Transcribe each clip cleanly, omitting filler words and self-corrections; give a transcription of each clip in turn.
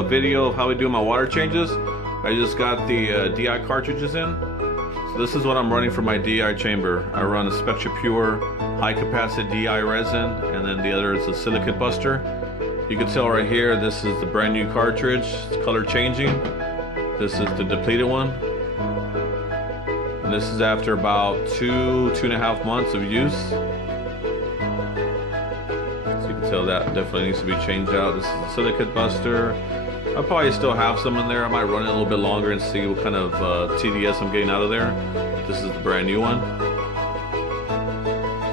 a video of how I do my water changes. I just got the DI cartridges in. So this is what I'm running for my DI chamber. I run a Spectra Pure high capacity DI resin, and then the other is a silicate buster. You can tell right here, this is the brand new cartridge. It's color changing. This is the depleted one. And this is after about 2.5 months of use. So you can tell that definitely needs to be changed out. This is the silicate buster. I probably still have some in there. I might run it a little bit longer and see what kind of TDS I'm getting out of there. This is the brand new one.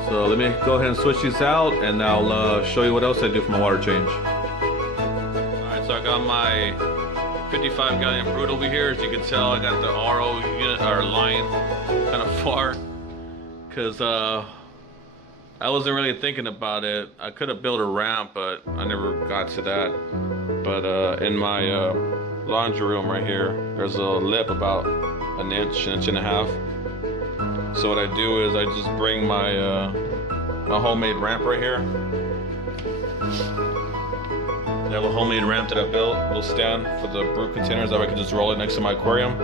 So let me go ahead and switch these out, and I'll show you what else I do for my water change. Alright, so I got my 55 gallon Brute over here. As you can tell, I got the RO unit or line kind of far, because I wasn't really thinking about it. I could have built a ramp, but I never got to that. But in my laundry room right here, there's a lip about an inch and a half. So what I do is I just bring my my homemade ramp right here. I have a homemade ramp that I built, a little stand for the Brute containers that I can just roll it next to my aquarium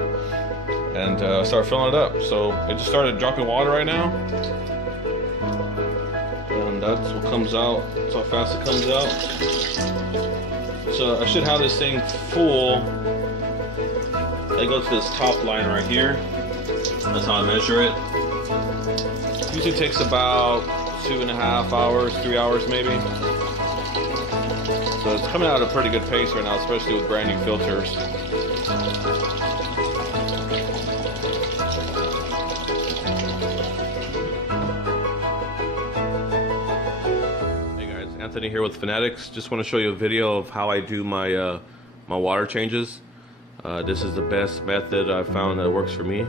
and start filling it up. So it just started dropping water right now, and that's what comes out. That's how fast it comes out. So I should have this thing full. It goes to this top line right here. That's how I measure it. Usually takes about 2.5 hours, 3 hours maybe. So it's coming out at a pretty good pace right now, especially with brand new filters. Hey guys, Anthony here with Fanatics. Just want to show you a video of how I do my my water changes. This is the best method I've found that works for me.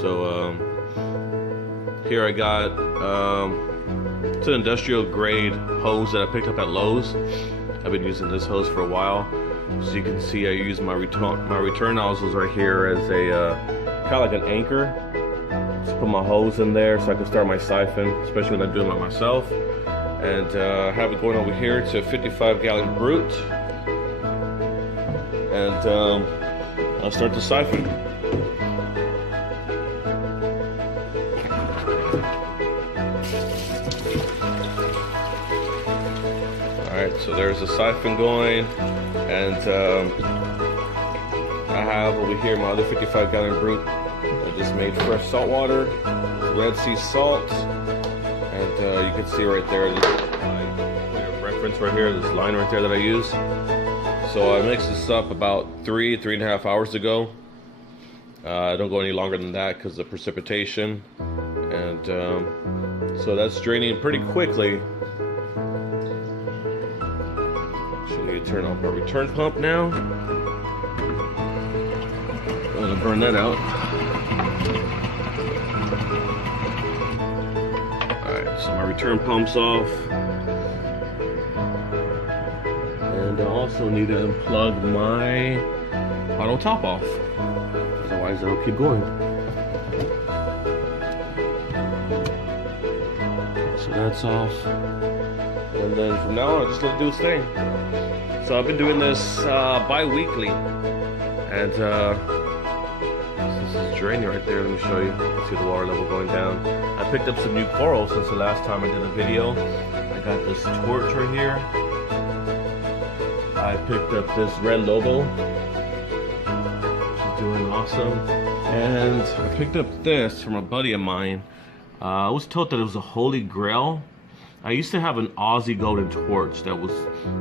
So here I got it's an industrial grade hose that I picked up at Lowe's. I've been using this hose for a while. So you can see I use my return nozzles right here as a kind of like an anchor. Just put my hose in there so I can start my siphon, especially when I'm doing it myself. And I have it going over here to a 55 gallon Brute. And I'll start the siphon. Alright, so there's a siphon going, and I have over here my other 55 gallon Brute. I just made fresh salt water, Red Sea salt, and you can see right there, this reference right here, this line right there that I use. So I mixed this up about 3.5 hours ago. I don't go any longer than that because of the precipitation, and so that's draining pretty quickly. Actually, turn off my return pump now. I'm gonna burn that out. Alright, so my return pump's off. And I also need to unplug my auto top off. Otherwise it'll keep going. So that's off. And then from now on, I just let it do its thing. So I've been doing this bi-weekly. And this is draining right there. Let me show you. You can see the water level going down. I picked up some new coral since the last time I did a video. I got this torch right here. I picked up this red logo. She's doing awesome. And I picked up this from a buddy of mine. I was told that it was a holy grail. I used to have an Aussie golden torch that was,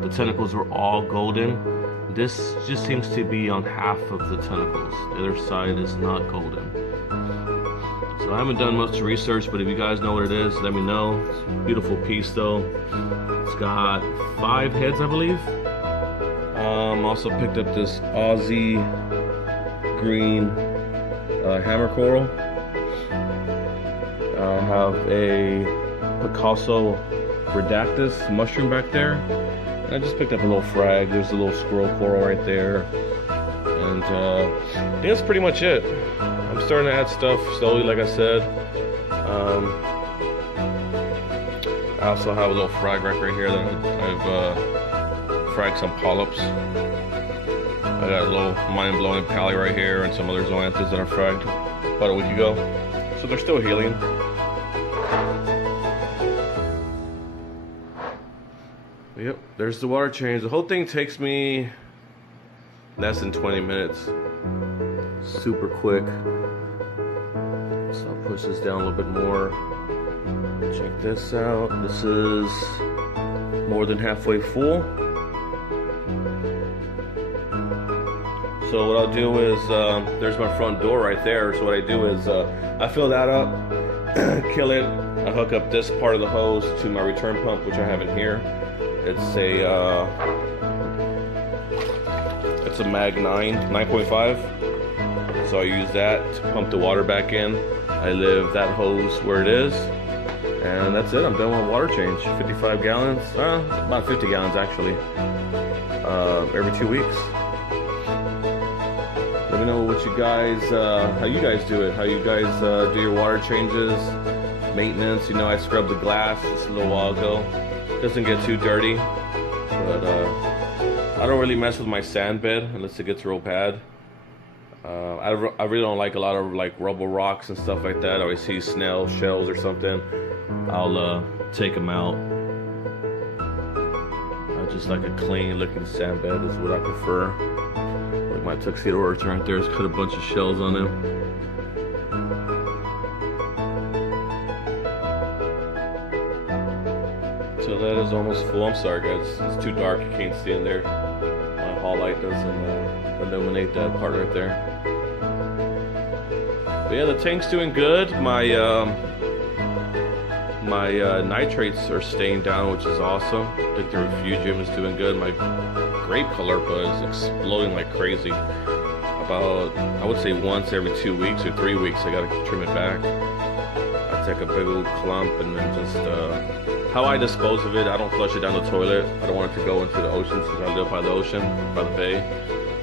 the tentacles were all golden. This just seems to be on half of the tentacles. The other side is not golden. So I haven't done much research, but if you guys know what it is, let me know. It's a beautiful piece though. It's got 5 heads, I believe. Also picked up this Aussie green hammer coral. I have a Picasso redactus mushroom back there. And I just picked up a little frag. There's a little squirrel coral right there. And yeah, that's pretty much it. I'm starting to add stuff slowly, like I said. I also have a little frag right here that I've fragged some polyps. I got a little mind-blowing pally right here and some other zoanthids that I fragged about a week ago. So they're still healing. Yep, there's the water change. The whole thing takes me less than 20 minutes. Super quick. So I'll push this down a little bit more. Check this out. This is more than halfway full. So what I'll do is, there's my front door right there. So what I do is, I fill that up, kill it. I hook up this part of the hose to my return pump, which I have in here. It's a Mag 9.5. So I use that to pump the water back in. I leave that hose where it is. And that's it, I'm done with water change. 55 gallons, about 50 gallons actually, every 2 weeks. Let me know what you guys, how you guys do it, how you guys do your water changes, maintenance. You know, I scrubbed the glass just a little while ago. Doesn't get too dirty, but I don't really mess with my sand bed unless it gets real bad. I really don't like a lot of like rubble rocks and stuff like that. I always see snail shells or something. I'll take them out. I just like a clean looking sand bed is what I prefer. Like my tuxedo orch right there, just cut a bunch of shells on them. So that is almost full. I'm sorry guys, it's too dark, you can't see in there. My hall light doesn't illuminate that part right there. But yeah, the tank's doing good. My nitrates are staying down, which is awesome. I think the refugium is doing good. My grape caulerpa is exploding like crazy. About, I would say once every 2 weeks or 3 weeks, I gotta trim it back. I take a big old clump and then just, how I dispose of it, I don't flush it down the toilet. I don't want it to go into the ocean since I live by the ocean, by the bay.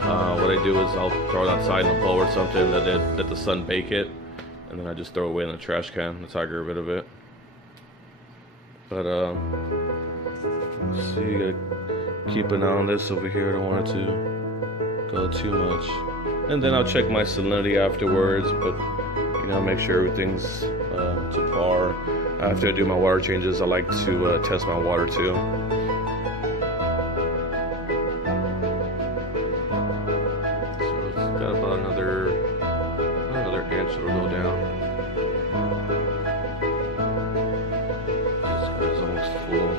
What I do is I'll throw it outside in a bowl or something, let the sun bake it, and then I just throw it away in the trash can. That's how I get rid of it. But see, you gotta keep an eye on this over here. I don't want it to go too much. And then I'll check my salinity afterwards, but you know, make sure everything's to par. After I do my water changes, I like to test my water too. So it's got about another inch that'll go down. Full.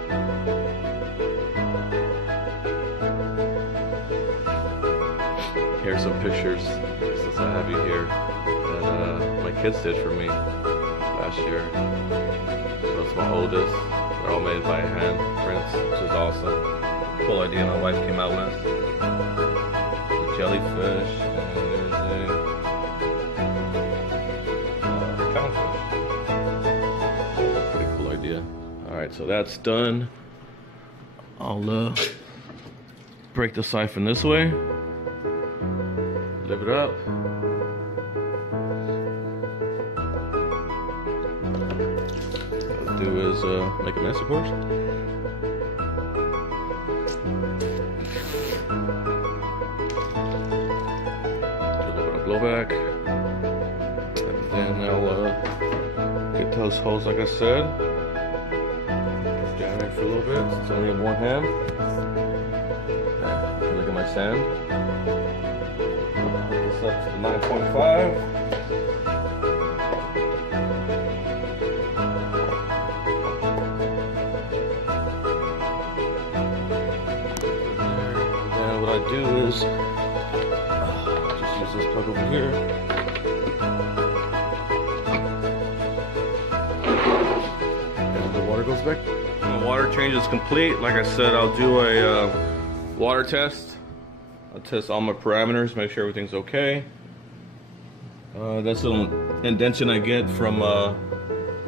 Here's some pictures, since I have you here, that my kids did for me last year. So it's my oldest. They're all made by hand prints, which is awesome. Cool idea my wife came out with. The jellyfish, and there's a clownfish. Pretty cool idea. Alright, so that's done. I'll break the siphon this way. Lift it up. What I'll do is make a mess, of course. Do a little bit of blowback. And then I'll get those holes like I said. Down there for a little bit, it's only in one hand. Yeah, look at my sand. Put this up to 9.5. And then what I do is just use this plug over here. And the water goes back. My water change is complete. Like I said, I'll do a water test. I'll test all my parameters, make sure everything's okay. That's a little indentation I get from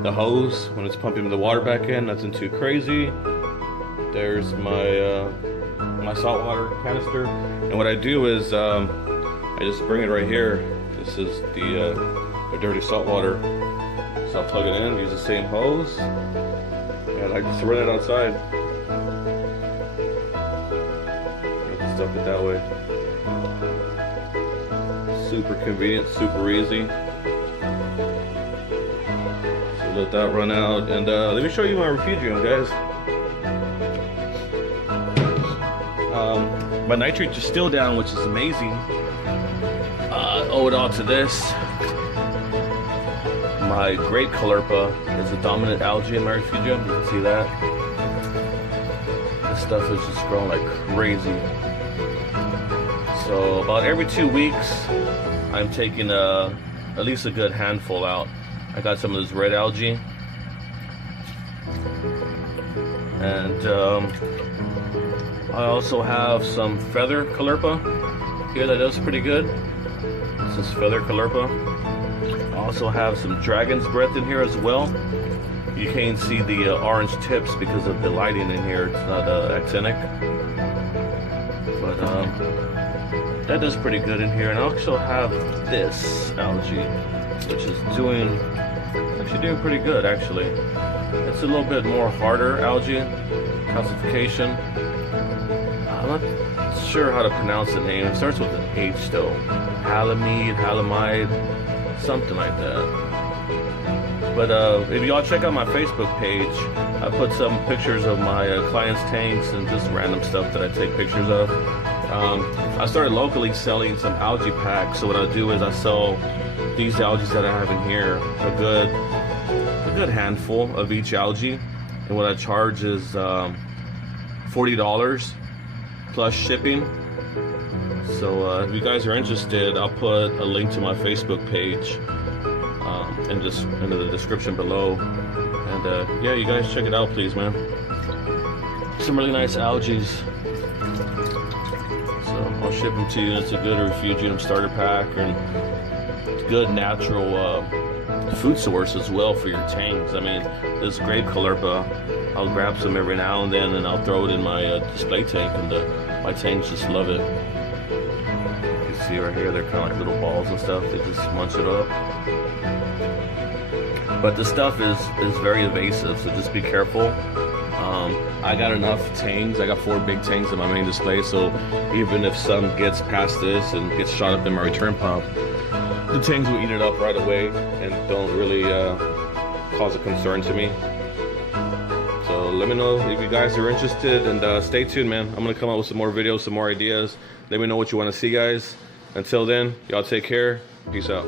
the hose when it's pumping the water back in. Nothing too crazy. There's my my saltwater canister, and what I do is I just bring it right here. This is the dirty saltwater. So I'll plug it in, use the same hose. And I just run it outside. I just dump it that way. Super convenient, super easy. So let that run out, and let me show you my refugium, guys. My nitrates are still down, which is amazing. Owe it all to this. My great caulerpa is a dominant algae in my refugium. You can see that. This stuff is just growing like crazy. So about every 2 weeks, I'm taking at least a good handful out. I got some of this red algae, and I also have some feather caulerpa here that does pretty good. This is feather caulerpa. I also have some dragon's breath in here as well. You can't see the orange tips because of the lighting in here. It's not actinic, but that does pretty good in here. And I also have this algae, which is actually doing pretty good actually. It's a little bit more harder algae calcification. I'm not sure how to pronounce the name. It starts with an H though. Halamide, something like that. But if y'all check out my Facebook page, I put some pictures of my clients' tanks and just random stuff that I take pictures of. I started locally selling some algae packs. So what I do is I sell these algae that I have in here, a good handful of each algae, and what I charge is $40 plus shipping. So if you guys are interested, I'll put a link to my Facebook page and just into the description below. And yeah, you guys check it out, please, man. Some really nice algae. So I'll ship them to you. It's a good refugium starter pack and good natural food source as well for your tanks. I mean, this grape caulerpa, I'll grab some every now and then, and I'll throw it in my display tank, and my tanks just love it. You see right here, they're kind of like little balls and stuff. They just munch it up. But the stuff is very evasive, so just be careful. I got enough tanks. I got 4 big tanks in my main display, so even if some gets past this and gets shot up in my return pump, the tanks will eat it up right away and don't really cause a concern to me. So let me know if you guys are interested, and stay tuned, man. I'm gonna come out with some more videos, some more ideas. Let me know what you want to see, guys. Until then, y'all take care. Peace out.